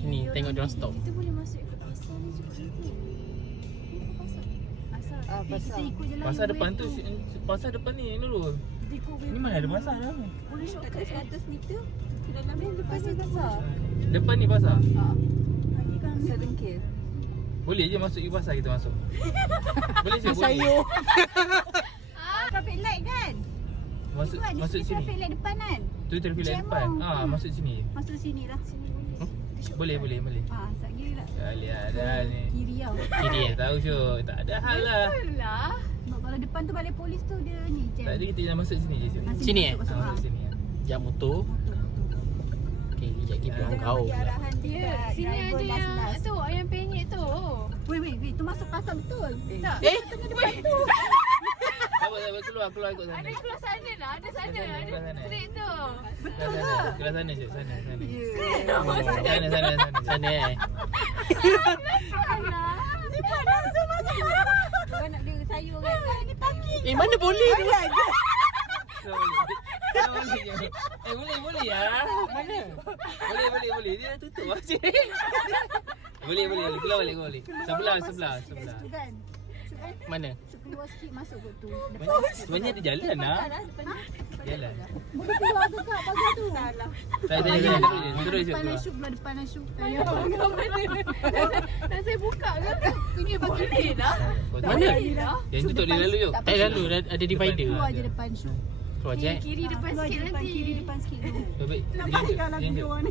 Sini, tengok diorang stop. Kita boleh masuk ikut pasar ni juga nanti. Ikut pasar. Pasar. Kita ikut jalan Pasar wave depan tu, pasar depan ni Nurul. Kita ikut wave Ni mana ada pasar dah? Boleh shortcut Kat kan? atas ni tu. Dalam ni Lepas ni pasar. Depan ni pasar. Ini kan Pasar Dengkil. Boleh je masuk ke pasar kita masuk. Boleh je, boleh. Sayur. Traffic light kan? Masuk Tuan, di masuk sini sini. traffic light depan kan? Tu traffic light Jam depan. tau. Masuk sini. Masuk sini lah. Sini boleh. Kita shortcut. Boleh. Sat kiri lah. Kali ada ni. Kiri tau. Kiri tahu syuk. Tak ada hal lah. Alah. Sebab kalau depan tu balik polis tu dia ni jam. Tak ada, kita jangan masuk sini je syuk. Sini, masuk, Masuk sini. Jam motor. Okey, kejap lagi peluang kau pula. arahan Ya, sini ada yang tu ayam penyet tu. Wait, tu masuk pasar betul. Tak. Tak keluar ikut sana. Ada keluar sana lah. Ada sana. Keluar Ada sana. street tu. Betul lah. Keluar sana syuk. Sana. Ya. Sana Alah. Kau nak beli sayur kan? Ni pagi. mana boleh tu? Boleh ya. Mana? Boleh. Dia dah tutup macam. Boleh. Keluar balik. Sebelah. Tu kan. Mana? Keluar sikit masuk kot tu. Sebenarnya ada jalan lah. Jalan. Boleh keluar ke kak pagar tu? Tak ada. Terus syuk Depan keluar. Asyuk belah depan Asyuk. Dah saya buka ke? Ini boleh lah. Mana? Yang tu tak boleh lalu yuk. Tak lalu, ada divider. Keluar je depan Asyuk. Keluar je. Kiri depan Keluar je sikit depan nanti. kiri depan sikit dulu. Baik. Nampak kan lah video ni.